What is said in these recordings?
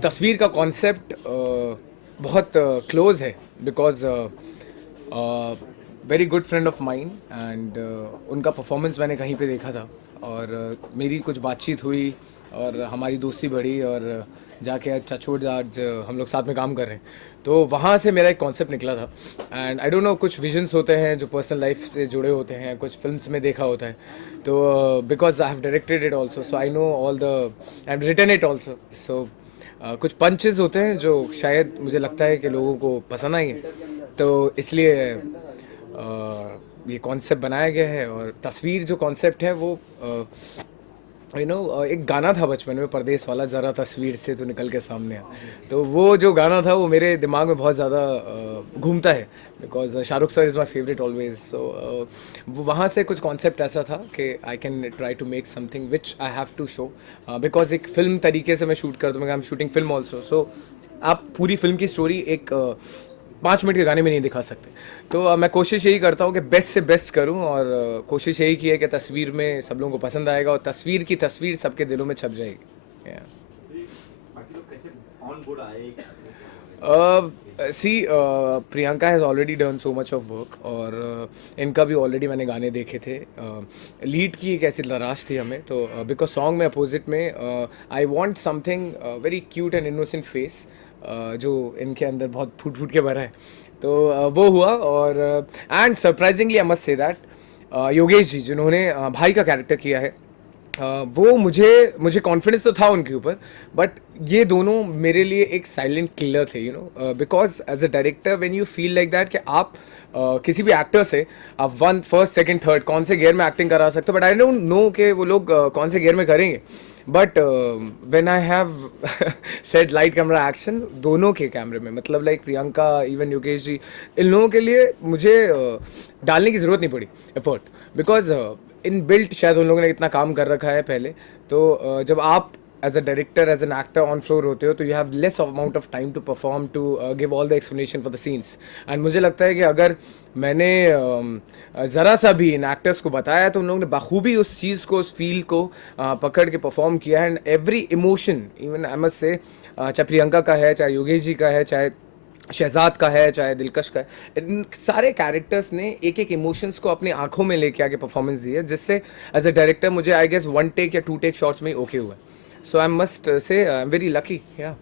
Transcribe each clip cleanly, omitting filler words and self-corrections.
तस्वीर का कॉन्सेप्ट बहुत क्लोज है because very good friend of mine and उनका परफॉर्मेंस मैंने कहीं पे देखा था और मेरी कुछ बातचीत हुई और हमारी दोस्ती बढ़ी और जाके अच्छा छोड़ आज हम लोग साथ में काम कर रहे हैं तो वहाँ से मेरा एक कॉन्सेप्ट निकला था एंड आई डोंट नो कुछ विजन्स होते हैं जो पर्सनल लाइफ से जुड़े होते हैं कुछ फिल्म्स में देखा होता है तो because I have directed it also so I know all the I have written it also so कुछ पंचेस होते हैं जो शायद मुझे लगता है कि लोगों को पसंद आएंगे तो इसलिए ये कॉन्सेप्ट बनाया गया है और तस्वीर जो कॉन्सेप्ट है वो एक गाना था बचपन में परदेस वाला ज़रा तस्वीर से तो निकल के सामने आ तो वो जो गाना था वो मेरे दिमाग में बहुत ज़्यादा घूमता है because Shahrukh sir is my favourite always so वो वहाँ से कुछ कॉन्सेप्ट ऐसा था कि I can try to make something which I have to show because एक फिल्म तरीके से मैं शूट करता हूँ I am shooting film also so आप पूरी फिल्म की स्टोरी एक 5 मिनट के गाने में नहीं दिखा सकते तो मैं कोशिश यही करता हूँ कि बेस्ट से बेस्ट करूँ और कोशिश यही की है कि तस्वीर में सब लोगों को पसंद आएगा और तस्वीर की तस्वीर सबके दिलों में छप जाएगी see Priyanka has already done so much of work और इनका भी ऑलरेडी मैंने गाने देखे थे लीड की एक ऐसी तलाश थी हमें तो बिकॉज सॉन्ग में अपोजिट में I want something very cute and innocent face जो इनके अंदर बहुत फूट फूट के भरा है तो वो हुआ और and surprisingly I must say that Yogesh ji जिन्होंने भाई का कैरेक्टर किया है वो मुझे कॉन्फिडेंस तो था उनके ऊपर बट ये दोनों मेरे लिए एक साइलेंट किलर थे because as a director when you feel like that कि आप किसी भी एक्टर से आप फर्स्ट सेकंड थर्ड कौन से गियर में एक्टिंग करा सकते हो बट आई डोंट नो कि वो लोग कौन से गियर में करेंगे but when I have set light camera action दोनों के कैमरे में मतलब लाइक प्रियंका इवन योगेश जी इन लोगों के लिए मुझे डालने की ज़रूरत नहीं पड़ी एफर्ट बिकॉज इन बिल्ट शायद उन लोगों ने इतना काम कर रखा है पहले तो जब आप as a director as an actor on floor होते हो तो you have less amount of time to perform to give all the explanation for the scenes and मुझे लगता है कि अगर मैंने ज़रा सा भी इन एक्टर्स को बताया तो उन लोगों ने बखूबी उस चीज़ को उस फील को पकड़ के परफॉर्म किया and every emotion even I must से चाहे प्रियंका का है चाहे योगेश जी का है चाहे शहजाद का है चाहे दिलकश का है इन सारे कैरेक्टर्स ने एक एक इमोशंस को अपनी आंखों में लेके आके परफॉर्मेंस दी है जिससे एज अ डायरेक्टर मुझे आई गेस 1 टेक या 2 टेक शॉट्स में ही ओके हुआ सो आई मस्ट से आई एम वेरी लकी या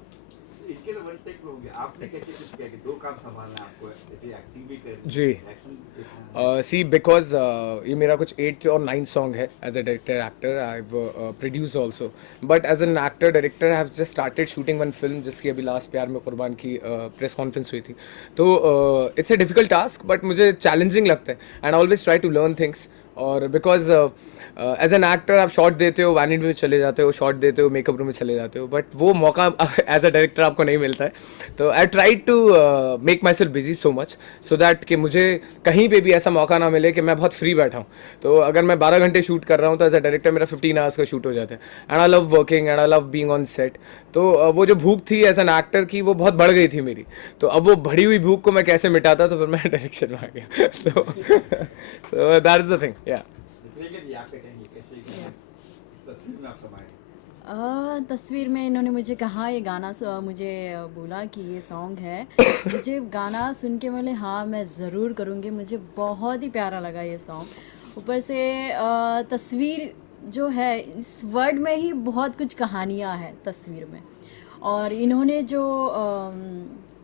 इसके लिए 1 टेक में हो गया आपने कैसे किया कि 2 काम संभालना है आपको ऐसे एक्टिंग भी करनी जी सी बिकॉज ये मेरा कुछ 8 और 9 सॉन्ग है as a director actor I have produce also but as an actor director I have just started shooting one film जिसकी अभी लास्ट प्यार में कुर्बान की प्रेस कॉन्फ्रेंस हुई थी तो it's a difficult task but मुझे चैलेंजिंग लगता है and always try to learn things और बिकॉज एज एन एक्टर आप शॉट देते हो वैनिटी में चले जाते हो शॉट देते हो मेकअप रूम में चले जाते हो बट वो मौका एज अ डायरेक्टर आपको नहीं मिलता है तो I try to make myself busy so much so that कि मुझे कहीं पे भी ऐसा मौका ना मिले कि मैं बहुत फ्री बैठा हूँ तो अगर मैं 12 घंटे शूट कर रहा हूँ तो एज अ डायरेक्टर मेरा 15 आवर्स का शूट हो जाता है and I love working and I love being on set तो वो जो भूख थी एज एन एक्टर की वो बहुत बढ़ गई थी मेरी तो अब वो बढ़ी हुई भूख को मैं कैसे मिटाता तो फिर मैं डायरेक्शन में आ गया so that is the thing या तस्वीर में इन्होंने मुझे कहा ये गाना मुझे बोला कि ये सॉन्ग है मुझे गाना सुन के बोले हाँ मैं ज़रूर करूँगी मुझे बहुत ही प्यारा लगा ये सॉन्ग ऊपर से तस्वीर जो है इस वर्ड में ही बहुत कुछ कहानियाँ हैं तस्वीर में और इन्होंने जो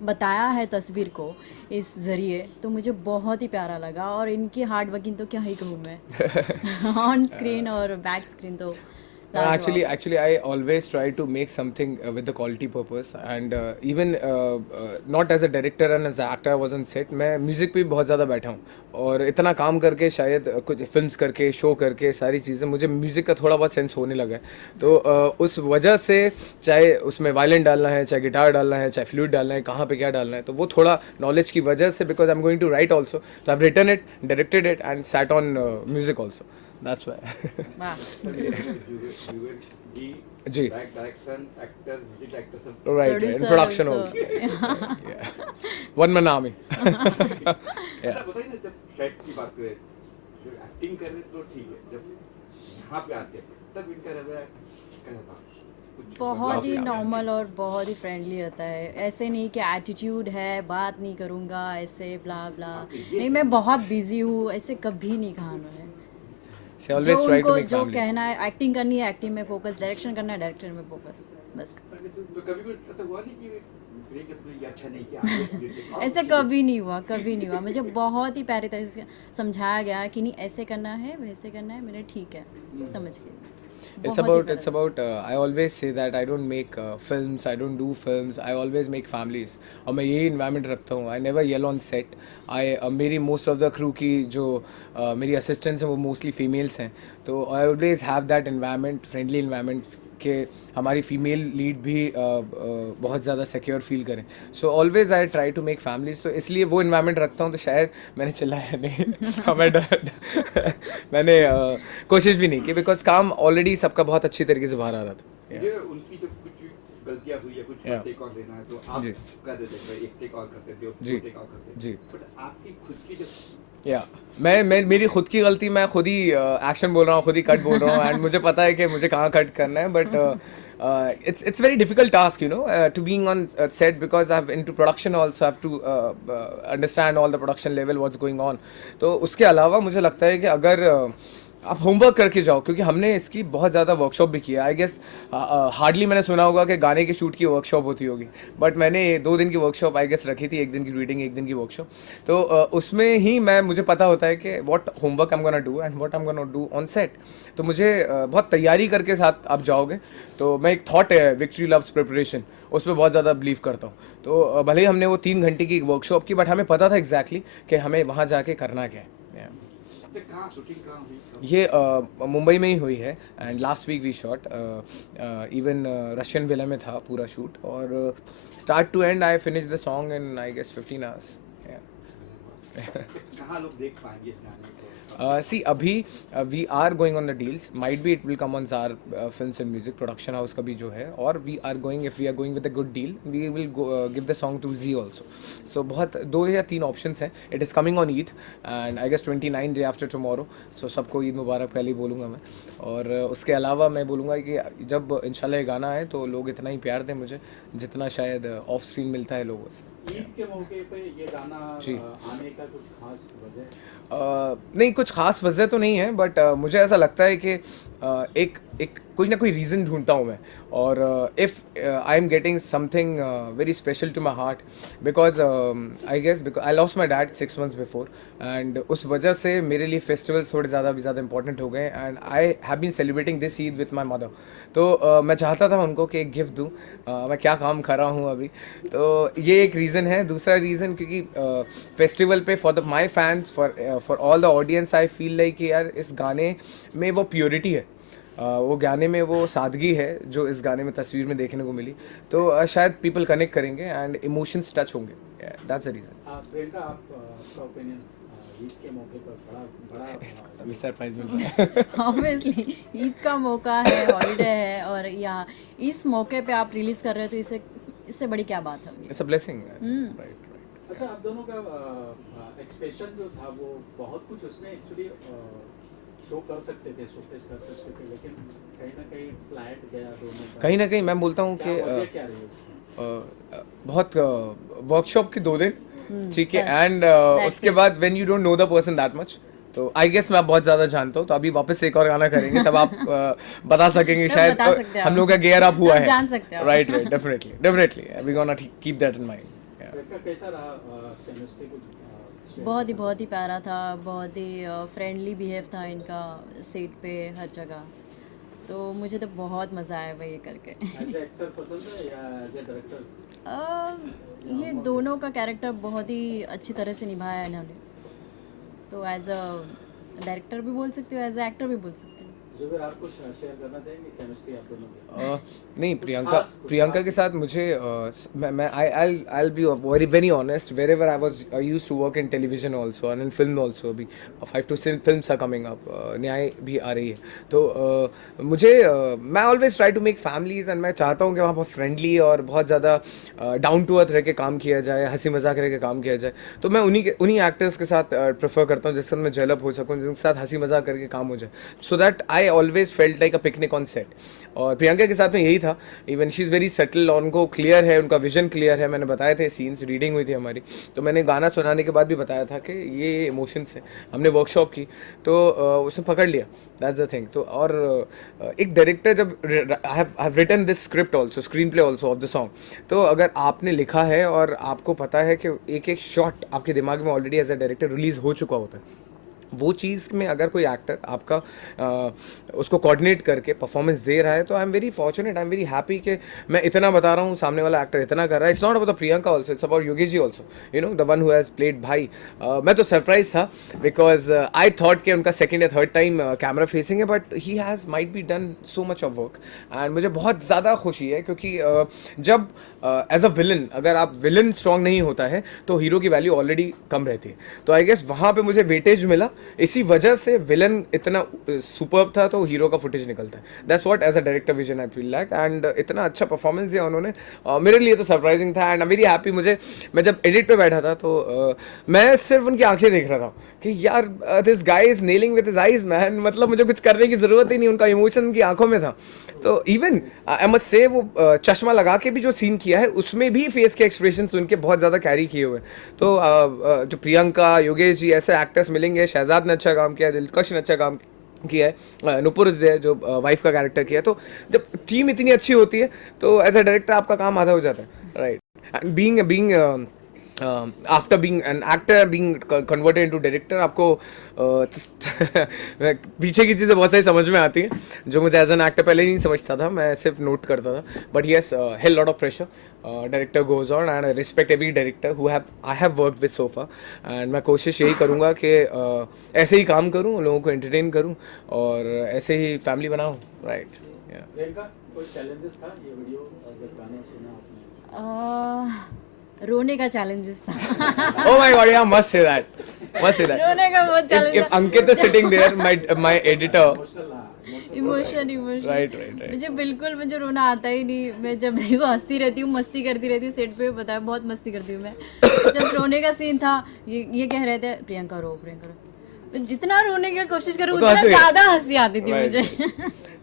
बताया है तस्वीर को इस ज़रिए तो मुझे बहुत ही प्यारा लगा और इनकी हार्ड वर्किंग तो क्या ही कहूँ मैं ऑन स्क्रीन और बैक स्क्रीन तो Actually, I always try to make something with the quality purpose, and even not as a director and as an actor, I was on set. मैं music पे बहुत ज़्यादा बैठा हूँ और इतना काम करके शायद कुछ फिल्म्स करके शो करके सारी चीज़ें मुझे म्यूज़िक का थोड़ा बहुत सेंस होने लगा है तो उस वजह से चाहे उसमें वायलिन डालना है चाहे गिटार डालना है चाहे फ्लूट डालना है कहाँ पे क्या डालना है तो वो थोड़ा नॉलेज की वजह से because I am going to write also तो I have written it directed it and set on music also That's why. वाह जी डायरेक्शन एक्टर म्यूजिक डायरेक्टर सब right in production also yeah one man army yeah बताइए ना जब set की बात करें जो एक्टिंग कर रहे तो ठीक है जब यहाँ पे आते हैं तब इनका रवैया कैसा था कुछ बहुत ही नॉर्मल और बहुत ही फ्रेंडली होता है। ऐसे नहीं कि एटीट्यूड है, बात नहीं करूँगा ऐसे ब्ला ब्ला। नहीं, मैं बहुत बिजी हूँ, ऐसे कभी नहीं कहा उन्होंने। से जो ऑलवेज ट्राई टू उनको मेक जो फैमिलीज। कहना है, एक्टिंग करनी है एक्टिंग में फोकस, डायरेक्शन करना है डायरेक्शन में फोकस, बस। तो कभी कुछ ऐसा हुआ नहीं कि ब्रेक तुमने ये अच्छा नहीं किया, आगे retake और ऐसे अच्छी कभी नहीं हुआ, कभी नहीं हुआ। मुझे बहुत ही प्यारी तरह से समझाया गया कि नहीं ऐसे करना है वैसे करना है। मैंने ठीक है, समझ गई। It's बहुत ही about प्यारा it's about I always say that I don't make films, I don't do films, I always make families. और मैं यही environment रखता हूँ. I never yell on set. मेरी most of the crew की जो मेरी assistants हैं वो mostly females हैं, तो I always have that environment, friendly environment कि हमारी फीमेल लीड भी बहुत ज़्यादा सिक्योर फील करें. So always I try to make families, तो इसलिए वो इन्वायरमेंट रखता हूँ. तो शायद मैंने चिल्लाया नहीं. हाँ, मैंने कोशिश भी नहीं की, बिकॉज काम ऑलरेडी सबका बहुत अच्छी तरीके से बाहर आ रहा था. मुझे उनकी जब कुछ गलतियां हुई है, कुछ Yeah. टेक और लेना है, तो आप जी. कर देते थे, एक टेक और करते थे, जी. दो टेक और करते थे. जी. बट आपकी खुद की जब या मैं मेरी खुद की गलती, मैं खुद ही एक्शन बोल रहा हूँ, खुद ही कट बोल रहा हूँ, एंड मुझे पता है कि मुझे कहाँ कट करना है. But it's very difficult task, you know, to being on set, because I have into production also have to understand all the production level what's going on. तो उसके अलावा मुझे लगता है कि अगर आप होमवर्क करके जाओ, क्योंकि हमने इसकी बहुत ज़्यादा वर्कशॉप भी की है. आई गेस हार्डली मैंने सुना होगा कि गाने की शूट की वर्कशॉप होती होगी, बट मैंने 2 दिन की वर्कशॉप आई गेस रखी थी. 1 दिन की रीडिंग, 1 दिन की वर्कशॉप. तो उसमें ही मुझे पता होता है कि what homework I am gonna do and what I am gonna do on set. तो मुझे बहुत तैयारी करके साथ आप जाओगे. तो मैं एक थॉट है विक्ट्री लव्स प्रिपरेशन, उस पर बहुत ज़्यादा बिलीव करता हूँ. तो भले ही हमने वो 3 घंटे की वर्कशॉप की, बट हमें पता था एग्जैक्टली कि हमें वहाँ जाके करना क्या है. तो कहाँ शूटिंग कहाँ हुई, कब? ये मुंबई में ही हुई है, and last week we shot. Even Russian villa में था पूरा शूट, और start to end I finish the song in I guess 15 hours. कहाँ लोग देख पाएंगे इस गाने को? See, अभी we are going on the deals. Might be it will come on Zar Films and Music Production House का भी जो है, और we are going, if we are going with a good deal, we will go, give the song to Z also. So बहुत 2 या 3 options हैं. It is coming on Eid and I guess 29 day after tomorrow. So सबको ईद मुबारक पहले ही बोलूँगा मैं. और उसके अलावा मैं बोलूँगा कि जब इंशाल्लाह ये गाना है तो लोग इतना ही प्यार दें मुझे जितना शायद ऑफ स्क्रीन मिलता है लोगों से. ईद के मौके पे ये गाना जी. आने का कुछ खास वजह? नहीं, कुछ खास वजह तो नहीं है, बट मुझे ऐसा लगता है कि एक कोई ना कोई रीज़न ढूंढता हूँ मैं. और if I am getting something very special to my heart, because I guess because I lost my dad 6 months before, and उस वजह से मेरे लिए फेस्टिवल्स थोड़े ज़्यादा इंपॉर्टेंट हो गए. And I have been celebrating this Eid with my mother. तो मैं चाहता था उनको कि एक गिफ्ट दूँ. मैं क्या काम कर रहा हूँ अभी, तो ये एक रीज़न है. दूसरा रीज़न क्योंकि फेस्टिवल पे for my fans, for all the audience, I feel like कि यार इस गाने में वो प्योरिटी है, वो गाने में वो सादगी है जो इस गाने में तस्वीर में देखने को मिली. तो शायद पीपल कनेक्ट करेंगे एंड इमोशंस टच होंगे. That's the reason. प्रियंका, आपका ओपिनियन ईद के मौके पर बड़ा अभी सरप्राइज मिल रहा है. ऑब्वियसली ईद का मौका है, हॉलीडे है, और यहाँ इस मौके पे आप रिलीज कर रहे हो, तो इससे बड़ी क्या बात है. It's a blessing. अच्छा, आप दोनों का एक्सप्रेशन जो था वो बहुत कुछ उसमें एक्चुअली शो कर सकते थे, शोकेस कर सकते थे, लेकिन कहीं ना कहीं स्लाइड गया दोनों का. कहीं ना कहीं मैं बोलता हूँ कि वजह क्या रही उसकी? बहुत वर्कशॉप के 2 दिन, ठीक है, बस, एंड that's उसके it. बाद when you don't know the person that much, तो आई गेस मैं आप बहुत ज़्यादा जानता हूँ. तो अभी वापस से एक और गाना करेंगे, तब आप बता सकेंगे तब शायद बता सकते हो हम आप. लोग का गेयर अप हुआ तब है. जान सकते हो आप. Right, definitely we gonna keep that in mind. Priyanka, कैसा रहा केमिस्ट्री? कुछ share बहुत ही प्यारा था, बहुत ही फ्रेंडली बिहेव था इनका सेट पे हर जगह. तो मुझे तो बहुत मज़ा आया भाई ये करके. एज ए एक्टर पसंद है या एज ए डायरेक्टर? ये दोनों का कैरेक्टर बहुत ही अच्छी तरह से निभाया है इन्होंने. तो एज अ डायरेक्टर भी बोल सकते हो, एज अ एक्टर भी बोल सकते हो. जुबेर, आप कुछ शेयर करना चाहेंगे केमिस्ट्री आप दोनों की? नहीं, कुछ खास प्रियंका के साथ मुझे मैं I'll be very honest. Wherever I used to work in television also and in film also. अभी 5 to 6 films are coming up. न्याय भी आ रही है. तो मुझे मैं always try to make families, and मैं चाहता हूँ कि वहाँ बहुत फ्रेंडली और बहुत ज़्यादा डाउन टू अर्थ रह के काम किया जाए, हंसी मजाक रह के काम किया जाए. तो मैं उन्हीं एक्टर्स के साथ प्रेफर करता हूँ जिसके साथ मैं जेलअप हो सकूँ, जिनके साथ हंसी मजाक करके काम हो जाए, so that I I always felt like a picnic on set, और प्रियंका के साथ में यही था. Even she is very settle, उनको क्लियर है, उनका विजन क्लियर है. मैंने बताए थे सीन्स, रीडिंग हुई थी हमारी, तो मैंने गाना सुनाने के बाद भी बताया था कि ये इमोशंस है. हमने वर्कशॉप की तो उसने पकड़ लिया. That's the thing. तो और एक डायरेक्टर जब I have written this script also, screenplay also of the song, तो अगर आपने लिखा है और आपको पता है कि एक एक शॉट आपके दिमाग में already as a director release हो चुका होता है, वो चीज़ में अगर कोई एक्टर आपका उसको कोऑर्डिनेट करके परफॉर्मेंस दे रहा है, तो I am very fortunate, I am very happy कि मैं इतना बता रहा हूँ, सामने वाला एक्टर इतना कर रहा है. It's not about the Priyanka also, it's about Yogesh ji also, you know, the one who has played भाई. मैं तो सरप्राइज था बिकॉज आई थॉट कि उनका सेकेंड या थर्ड टाइम कैमरा फेसिंग है, but he has might be done so much of work. And मुझे बहुत ज़्यादा खुशी है क्योंकि जब एज अ विलन, अगर आप विलन स्ट्रॉन्ग नहीं होता है तो हीरो की वैल्यू ऑलरेडी कम रहती है. तो आई गेस वहाँ पे मुझे वेटेज मिला, इसी वजह से विलन इतना सुपर्ब था तो हीरो का फुटेज निकलता है. That's what as a director vision I feel like. And इतना अच्छा परफॉर्मेंस दिया उन्होंने, मेरे लिए तो सरप्राइजिंग था. And I very happy. मैं जब एडिट पे बैठा था तो मैं सिर्फ उनकी आंखें देख रहा था कि यार this guy is nailing with his eyes man. मतलब मुझे कुछ करने की जरूरत ही नहीं, उनका इमोशन उनकी आंखों में था. तो इवन आई मस्ट से वो चश्मा लगा के भी जो सीन किया है उसमें भी फेस के एक्सप्रेशन उनके बहुत ज़्यादा कैरी किए हुए. तो जो प्रियंका, योगेश जी ऐसे एक्टर्स मिलेंगे. शहजाद ने अच्छा काम किया, दिलकश ने अच्छा काम किया है, नुपुर इज देयर जो वाइफ का कैरेक्टर किया है. तो जब टीम इतनी अच्छी होती है तो एज अ डायरेक्टर आपका काम आधा हो जाता है, right. And being after being an actor, being converted into director, आपको पीछे की चीज़ें बहुत सारी समझ में आती हैं जो मुझे एज एन एक्टर पहले नहीं समझता था, मैं सिर्फ नोट करता था. But yes, hell lot of pressure director goes on, and I respect every director who have I have worked with so far. And मैं कोशिश यही करूँगा कि ऐसे ही काम करूँ, लोगों को एंटरटेन करूँ और ऐसे ही फैमिली बनाऊँ, राइट. प्रियंका, कोई चैलेंजेस था ये वीडियो जब गाना सुना आपने? रोने का चैलेंजेस था. Oh my God, yeah, must say that. Must say that. रोने का बहुत challenge If Ankit is sitting there, my editor. Emotion. Right, right. मुझे बिल्कुल, मुझे रोना आता ही नहीं. मैं जब देखो हंसती रहती हूँ, मस्ती करती रहती हूँ सेट पे, बताया बहुत मस्ती करती हूँ मैं. जब रोने का सीन था, ये कह रहे थे प्रियंका रो, प्रियंका रो. जितना रोने की कोशिश करूँ तो उतना हंसी- ज़्यादा हंसी आती थी Right. मुझे.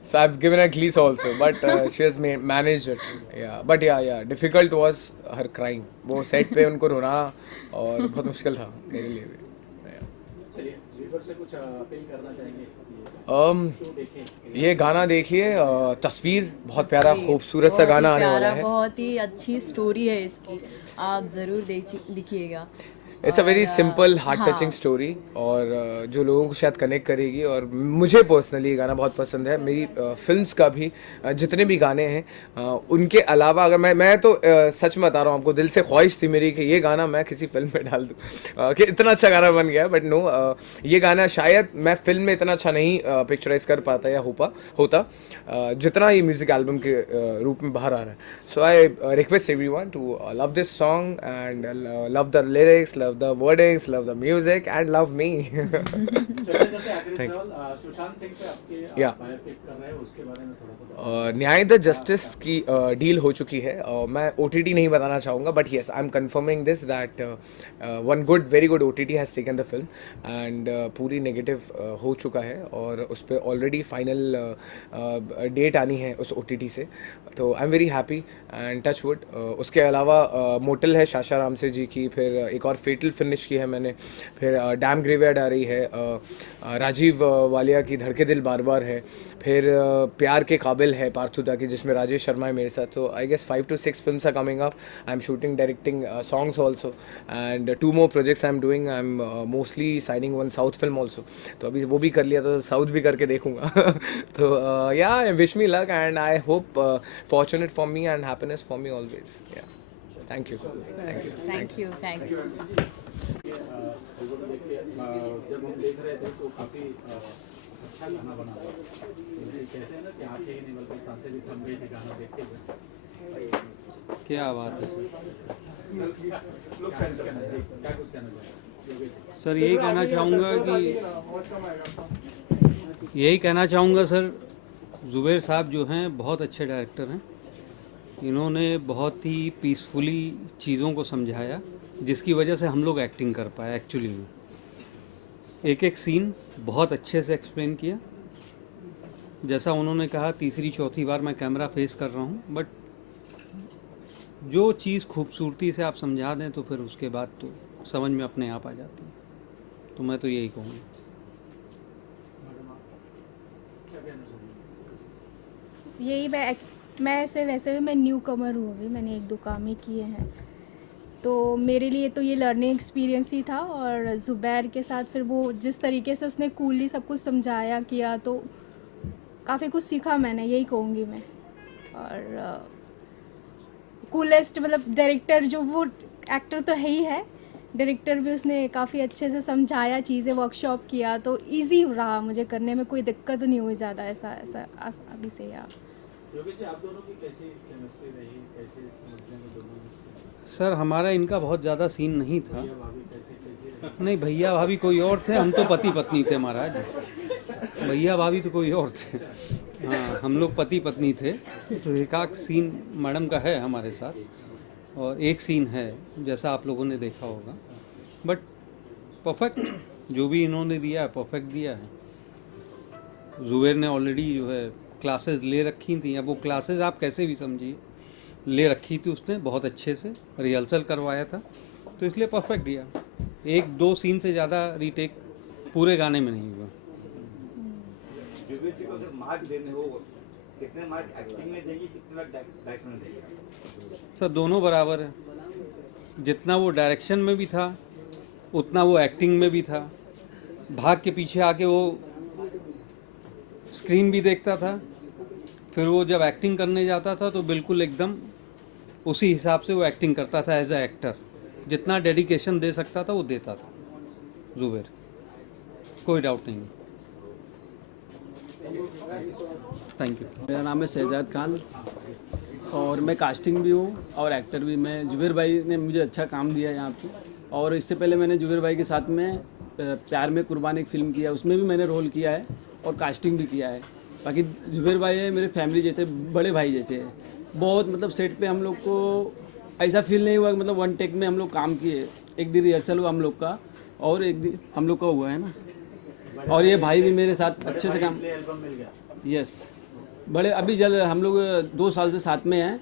So I've given her glees also, but she has managed it. Yeah, but yeah. Difficult was her crying. वो set पे उनको रोना और बहुत मुश्किल था मेरे लिए भी. Yeah. चलिए, व्यूअर से कुछ अपील करना चाहेंगे? क्यों देखें? ये गाना देखिए, तस्वीर बहुत प्यारा खूबसूरत सा बहुत ही गाना आने प्यारा, वाला है. बहुत ही अच्छी स्टोरी है इसकी, आप ज़रूर देखिएगा. इट्स अ वेरी और, सिंपल हार्ट हाँ. टचिंग स्टोरी, और जो लोगों को शायद कनेक्ट करेगी. और मुझे पर्सनली ये गाना बहुत पसंद है. मेरी फिल्म्स का भी जितने भी गाने हैं उनके अलावा, अगर मैं तो सच में बता रहा हूँ आपको, दिल से ख्वाहिश थी मेरी कि ये गाना मैं किसी फिल्म में डाल दूँ, कि इतना अच्छा गाना बन गया. बट नो, ये गाना शायद मैं फिल्म में इतना अच्छा नहीं पिक्चराइज कर पाता या होता जितना ये म्यूजिक एल्बम के रूप में बाहर आ रहा है. So I request everyone to love this song and love the lyrics, love the wordings, love the music, and love me. चलते आखिरी सवाल, सुशांत सिंह पे आपके Yeah. बायोपिक कर रहे हैं, उसके बारे में थोड़ा सा न्याय द जस्टिस की डील हो चुकी है. मैं OTT नहीं बताना चाहूँगा, but yes I am confirming this that one very good OTT has taken the film and पूरी नेगेटिव हो चुका है और उस पर ऑलरेडी फाइनल डेट आनी है उस OTT से. तो I am very happy and touch wood. उसके अलावा मोटल है शाशा रामसे जी की, फिर एक और फेटल फिनिश की है मैंने, फिर डैम ग्रेवयार्ड आ रही है, राजीव वालिया की धड़के दिल बार बार है, फिर प्यार के काबिल है पार्थुदा की जिसमें राजेश शर्मा है मेरे साथ. तो I guess 5 to 6 films are coming up. I am shooting, directing songs also and 2 more projects I am doing. I am mostly signing one south film also. तो अभी वो भी कर लिया तो साउथ भी करके देखूंगा. तो या wish me luck and I hope fortunate for me and happiness for me always. या थैंक यू. Thank you. जब हम देख रहे थे तो काफ़ी अच्छा गाना बना हुआ. कहते हैं ना कि आंखें ही नहीं बल्कि सांसें भी थम गई थी गाना देखते हुए. क्या बात है सर. क्या कुछ कहना चाहिए सर यही कहना चाहूँगा सर, ज़ुबैर साहब जो हैं बहुत अच्छे डायरेक्टर हैं. इन्होंने बहुत ही पीसफुली चीज़ों को समझाया जिसकी वजह से हम लोग एक्टिंग कर पाए. एक्चुअली में एक एक सीन बहुत अच्छे से एक्सप्लेन किया जैसा उन्होंने कहा तीसरी चौथी बार मैं कैमरा फेस कर रहा हूँ, बट जो चीज़ खूबसूरती से आप समझा दें तो फिर उसके बाद तो समझ में अपने आप आ जाती है। तो मैं तो यही कहूँगा। क्या कहना चाहेंगे? यही मैं ऐसे वैसे भी मैं न्यू कमर हूँ, अभी मैंने 1-2 काम ही किए हैं, तो मेरे लिए तो ये लर्निंग एक्सपीरियंस ही था। और ज़ुबैर के साथ फिर वो जिस तरीके से उसने कूली सब कुछ समझाया किया, तो काफ़ी कुछ सीखा मैंने, यही कहूँगी मैं। और कूलेस्ट मतलब डायरेक्टर जो वो एक्टर तो है ही है, डायरेक्टर भी उसने काफ़ी अच्छे से समझाया, चीज़ें वर्कशॉप किया, तो इजी रहा मुझे करने में, कोई दिक्कत नहीं हुई ज़्यादा ऐसा अभी से। या योगेश जी, आप दोनों की कैसी केमिस्ट्री रही, कैसे समझने में दोनों में? सर हमारा इनका बहुत ज़्यादा सीन नहीं था। भैया भाभी कैसे रही? नहीं, भैया भाभी कोई और थे, हम तो पति पत्नी थे महाराज। भैया भाभी तो कोई और थे। हाँ, हम लोग पति पत्नी थे। तो एक आध सीन मैडम का है हमारे साथ, और एक सीन है जैसा आप लोगों ने देखा होगा, बट परफेक्ट जो भी इन्होंने दिया है परफेक्ट दिया है। ज़ुबैर ने ऑलरेडी जो है क्लासेस ले रखी थी, अब वो क्लासेस आप कैसे भी समझिए ले रखी थी उसने, बहुत अच्छे से रिहर्सल करवाया था, तो इसलिए परफेक्ट दिया। 1-2 सीन से ज़्यादा रीटेक पूरे गाने में नहीं हुआ। जुबेर जी को अगर मार्क देने हो, कितने मार्क एक्टिंग में देंगे, कितने मार्क डायरेक्शन में देंगे? सर दोनों बराबर है, जितना वो डायरेक्शन में भी था उतना वो एक्टिंग में भी था। भाग के पीछे आके वो स्क्रीन भी देखता था, फिर वो जब एक्टिंग करने जाता था तो बिल्कुल एकदम उसी हिसाब से वो एक्टिंग करता था एज अ एक्टर। जितना डेडिकेशन दे सकता था वो देता था ज़ुबैर, कोई डाउट नहीं। Thank you. मेरा नाम है शहजाद खान और मैं कास्टिंग भी हूँ और एक्टर भी। मैं ज़ुबैर भाई ने मुझे अच्छा काम दिया यहाँ पे, और इससे पहले मैंने ज़ुबैर भाई के साथ में प्यार में कुर्बान एक फ़िल्म किया, उसमें भी मैंने रोल किया है और कास्टिंग भी किया है। बाकी ज़ुबैर भाई है मेरे फैमिली जैसे, बड़े भाई जैसे है। बहुत मतलब सेट पे हम लोग को ऐसा फील नहीं हुआ, मतलब वन टेक में हम लोग काम किए। एक दिन रिहर्सल हुआ हम लोग का और एक दिन हम लोग का हुआ है ना, और ये भाई भी मेरे साथ अच्छे से काम। एल्बम मिल गया। यस, बड़े अभी जल्द हम लोग 2 साल से साथ में हैं,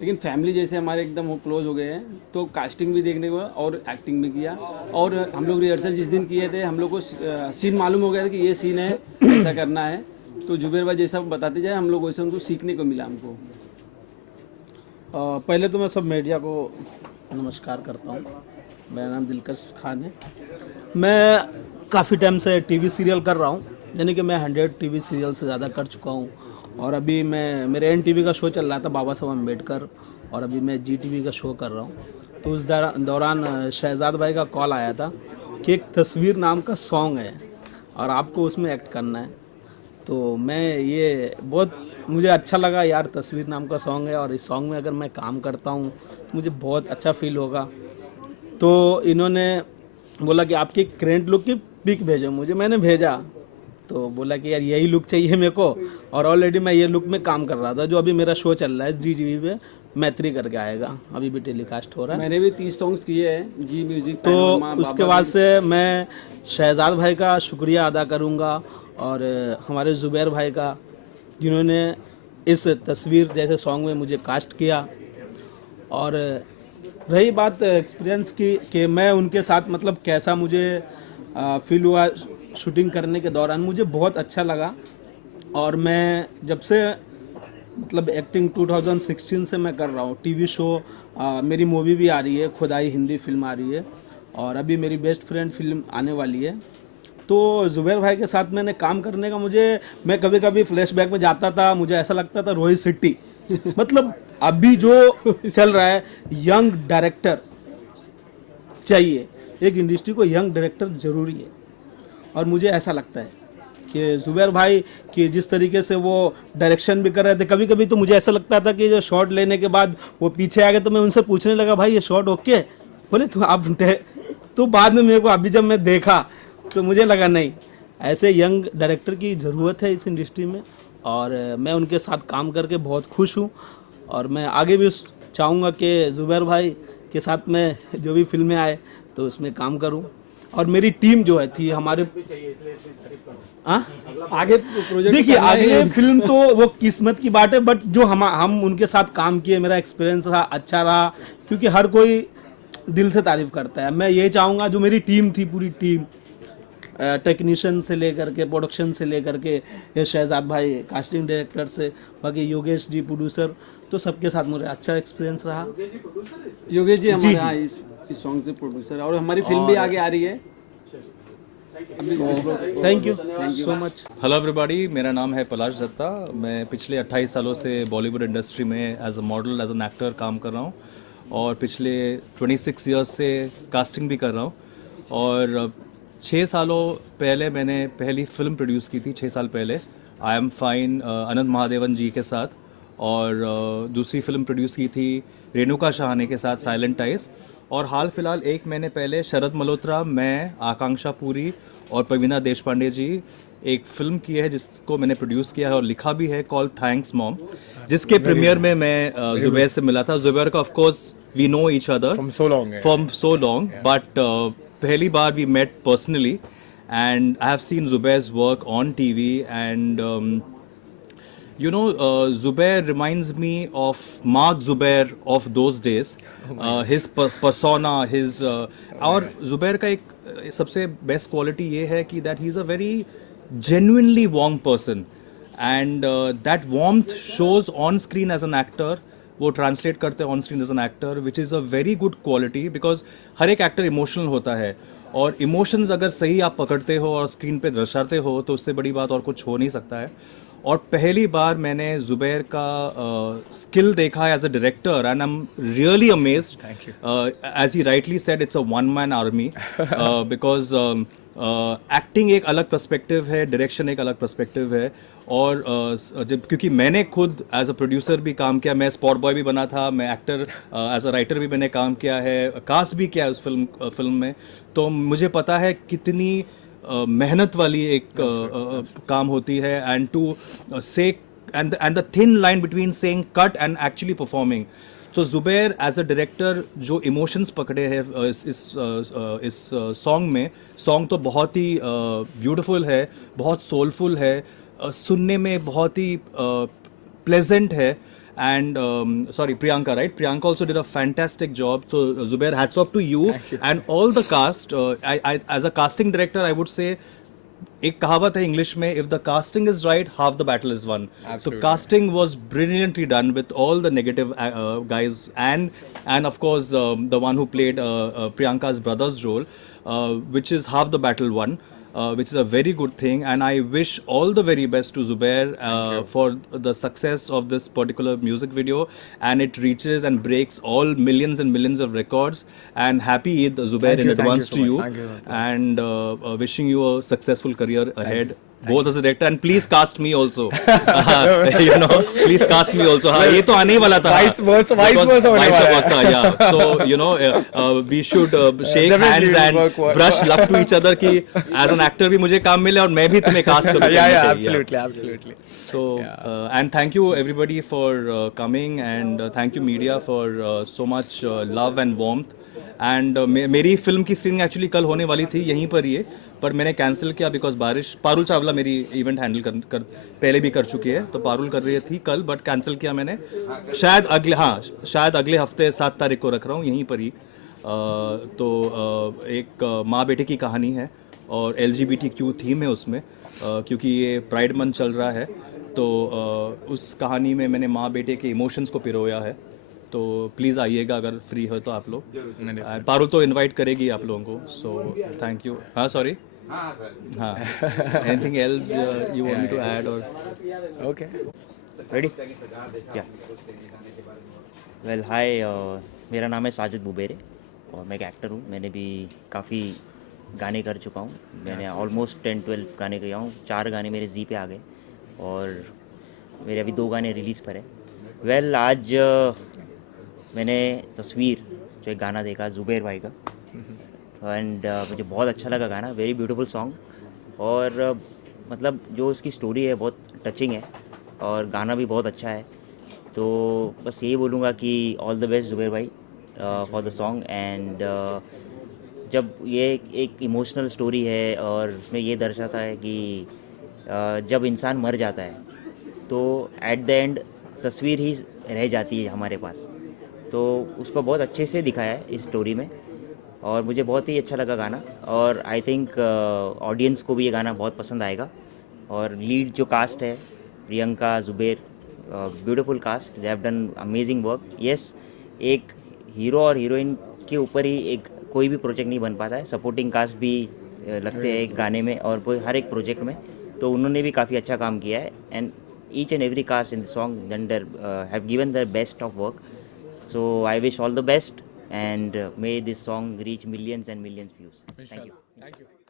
लेकिन फैमिली जैसे हमारे एकदम वो क्लोज हो गए हैं। तो कास्टिंग भी देखने को और एक्टिंग भी किया, और हम लोग रिहर्सल जिस दिन किए थे हम लोग को सीन मालूम हो गया था कि ये सीन है, ऐसा करना है। तो ज़ुबैर भाई जैसा बताते जाए हम लोग वैसे उनको सीखने को मिला हमको। पहले तो मैं सब मीडिया को नमस्कार करता हूँ। मेरा नाम दिलकश खान है। मैं काफ़ी टाइम से टीवी सीरियल कर रहा हूँ, यानी कि मैं 100 टीवी सीरियल से ज़्यादा कर चुका हूँ। और अभी मैं मेरे NTV का शो चल रहा था बाबा साहब अम्बेडकर, और अभी मैं GTV का शो कर रहा हूँ। तो उस दौरान शहजाद भाई का कॉल आया था कि एक तस्वीर नाम का सॉन्ग है और आपको उसमें एक्ट करना है। तो मैं ये बहुत मुझे अच्छा लगा यार, तस्वीर नाम का सॉन्ग है और इस सॉन्ग में अगर मैं काम करता हूँ तो मुझे बहुत अच्छा फील होगा। तो इन्होंने बोला कि आपकी करेंट लुक की पिक भेजो मुझे, मैंने भेजा तो बोला कि यार यही लुक चाहिए मेरे को, और ऑलरेडी मैं ये लुक में काम कर रहा था। जो अभी मेरा शो चल रहा है GTV पे, मैत्री करके आएगा, अभी भी टेलीकास्ट हो रहा है। मैंने भी 30 सॉन्ग्स किए हैं जी म्यूजिक। तो उसके बाद से मैं शहजाद भाई का शुक्रिया अदा करूँगा और हमारे ज़ुबैर भाई का, जिन्होंने इस तस्वीर जैसे सॉन्ग में मुझे कास्ट किया। और रही बात एक्सपीरियंस की कि मैं उनके साथ मतलब कैसा मुझे फील हुआ शूटिंग करने के दौरान, मुझे बहुत अच्छा लगा। और मैं जब से मतलब एक्टिंग 2016 से मैं कर रहा हूँ। टीवी शो, मेरी मूवी भी आ रही है, खुदाई हिंदी फिल्म आ रही है, और अभी मेरी बेस्ट फ्रेंड फिल्म आने वाली है। तो ज़ुबैर भाई के साथ मैंने काम करने का मैं कभी कभी फ्लैशबैक में जाता था, मुझे ऐसा लगता था रोहित शेट्टी मतलब अभी जो चल रहा है, यंग डायरेक्टर चाहिए, एक इंडस्ट्री को यंग डायरेक्टर ज़रूरी है। और मुझे ऐसा लगता है कि ज़ुबैर भाई कि जिस तरीके से वो डायरेक्शन भी कर रहे थे, कभी कभी तो मुझे ऐसा लगता था कि जो शॉट लेने के बाद वो पीछे आ गए तो मैं उनसे पूछने लगा भाई ये शॉट ओके, बोले तो आप तो बाद में मेरे को अभी जब मैं देखा तो मुझे लगा नहीं, ऐसे यंग डायरेक्टर की ज़रूरत है इस इंडस्ट्री में। और मैं उनके साथ काम करके बहुत खुश हूँ, और मैं आगे भी चाहूँगा कि ज़ुबैर भाई के साथ में जो भी फिल्में आए तो उसमें काम करूँ। और मेरी टीम जो है थी हमारे हाँ आगे प्रोजेक्ट देखिए आगे फिल्म तो वो किस्मत की बात है, बट जो हम उनके साथ काम किए मेरा एक्सपीरियंस रहा अच्छा रहा, क्योंकि हर कोई दिल से तारीफ करता है। मैं ये चाहूँगा जो मेरी टीम थी, पूरी टीम टेक्नीशियन से लेकर के प्रोडक्शन से लेकर के ये शहजाद भाई कास्टिंग डायरेक्टर से बाकी योगेश जी प्रोड्यूसर, तो सबके साथ मुझे अच्छा एक्सपीरियंस रहा। योगेश जी हमारे जी। यहाँ इस सॉन्ग से प्रोड्यूसर और हमारी फिल्म भी आगे आ रही है। Thank you so much. Hello everybody, मेरा नाम है पलाश दत्ता। मैं पिछले 28 सालों से बॉलीवुड इंडस्ट्री में as a model, as an actor काम कर रहा हूँ और पिछले 26 इयर्स से कास्टिंग भी कर रहा हूँ। और 6 सालों पहले मैंने पहली फिल्म प्रोड्यूस की थी, 6 साल पहले, आई एम फाइन अनंत महादेवन जी के साथ। और दूसरी फिल्म प्रोड्यूस की थी रेणुका शाहाने के साथ, साइलेंट आइज। और हाल फिलहाल 1 महीने पहले शरद मल्होत्रा, मैं, आकांक्षा पुरी और प्रवीणा देशपांडे जी एक फिल्म की है जिसको मैंने प्रोड्यूस किया है और लिखा भी है, कॉल्ड थैंक्स मॉम, जिसके प्रीमियर में मैं जुबैर से मिला था। जुबैर का of course we know each other From so long, yeah. From so long, but पहली बार we met personally and I have seen Zubair's work on TV, and you know, Zubair reminds me of Mark Zubair of those days. His persona, his और Zubair का एक सबसे best quality ये है कि that he is a very genuinely warm person, and that warmth shows on screen as an actor. वो translate करते हैं on screen as an actor, which is a very good quality, because हर एक actor emotional होता है और emotions अगर सही आप पकड़ते हो और स्क्रीन पे दर्शाते हो तो उससे बड़ी बात और कुछ हो नहीं सकता है। और पहली बार मैंने जुबैर का स्किल देखा as a director, and I am really amazed. As he rightly said, it's a one man army, because acting एक अलग पर्सपेक्टिव है, डायरेक्शन एक अलग पर्सपेक्टिव है। और जब क्योंकि मैंने खुद एज अ प्रोड्यूसर भी काम किया, मैं स्पॉट बॉय भी बना था, मैं एक्टर एज अ राइटर भी मैंने काम किया है, कास्ट भी किया है उस फिल्म में, तो मुझे पता है कितनी मेहनत वाली एक काम होती है, एंड टू से and the thin line between saying cut and actually performing. तो जुबैर एज अ डायरेक्टर जो इमोशंस पकड़े हैं इस सॉन्ग में, सॉन्ग तो बहुत ही ब्यूटीफुल है, बहुत सोलफुल है, सुनने में बहुत ही प्लेजेंट है। And sorry, Priyanka, right? Priyanka also did a fantastic job. So Zubair, hats off to you and all the cast. I as a casting director, I would say, एक कहावत है इंग्लिश में, if the casting is right, half the battle is won. So casting was brilliantly done with all the negative guys, and of course the one who played Priyanka's brother's role, which is half the battle won. Which is a very good thing, and I wish all the very best to Zubair for the success of this particular music video, and it reaches and breaks all millions and millions of records. And happy Eid, Zubair, in advance to you, and wishing you a successful career ahead, both as a director, and please cast me also. You know, please cast me also. हाँ, ये तो आने ही वाला था, Vice versa होने वाला है। yeah. So you know, we should shake hands and brush luck to each other कि as an actor भी मुझे काम मिले और मैं भी तुम्हें कास्ट करूँ। Yeah, absolutely. So and thank you everybody for coming, and thank you media for so much love and warmth. And मेरी फिल्म की स्क्रीनिंग एक्चुअली कल होने वाली थी यहीं पर ही, पर मैंने कैंसिल किया बिकॉज बारिश। पारुल चावला मेरी इवेंट हैंडल कर पहले भी कर चुकी है, तो पारुल कर रही थी कल, बट कैंसिल किया मैंने। शायद अगले हफ्ते 7 तारीख को रख रहा हूँ यहीं पर ही। तो एक माँ बेटे की कहानी है और LGBTQ थीम है उसमें, क्योंकि ये प्राइड मंथ चल रहा है, तो उस कहानी में मैंने माँ बेटे के इमोशंस को पिरोया है। तो प्लीज़ आइएगा अगर फ्री हो तो आप लोग। पारुल तो इनवाइट करेगी आप लोगों को, सो थैंक यू। हाँ, सॉरी, हाँ, anything else you want me to add और? Okay. रेडी? वेल हाय, मेरा नाम है साजिद बुबेरे और मैं एक एक्टर हूँ। मैंने भी काफ़ी गाने कर चुका हूँ। मैंने ऑलमोस्ट 10-12 गाने किया हूँ। 4 गाने मेरे जी पे आ गए और मेरे अभी 2 गाने रिलीज़ पर है। वेल आज मैंने तस्वीर जो एक गाना देखा जुबैर भाई का, एंड मुझे बहुत अच्छा लगा गाना, वेरी ब्यूटीफुल सॉन्ग। और मतलब जो उसकी स्टोरी है बहुत टचिंग है और गाना भी बहुत अच्छा है। तो बस यही बोलूँगा कि ऑल द बेस्ट जुबैर भाई फॉर द सॉन्ग, एंड जब ये एक इमोशनल स्टोरी है और उसमें ये दर्शाता है कि जब इंसान मर जाता है तो एट द एंड तस्वीर ही रह जाती है हमारे पास, तो उसको बहुत अच्छे से दिखाया है इस स्टोरी में और मुझे बहुत ही अच्छा लगा गाना और आई थिंक ऑडियंस को भी ये गाना बहुत पसंद आएगा। और लीड जो कास्ट है Priyanka, Zuber, beautiful cast, they have done amazing work. Yes, एक हीरो और हीरोइन के ऊपर ही एक कोई भी प्रोजेक्ट नहीं बन पाता है, सपोर्टिंग कास्ट भी लगते हैं एक गाने में और कोई हर एक प्रोजेक्ट में, तो उन्होंने भी काफ़ी अच्छा काम किया है and each and every cast in the song have given their best of work. So I wish all the best and may this song reach millions and millions views. Thank you. Thank you.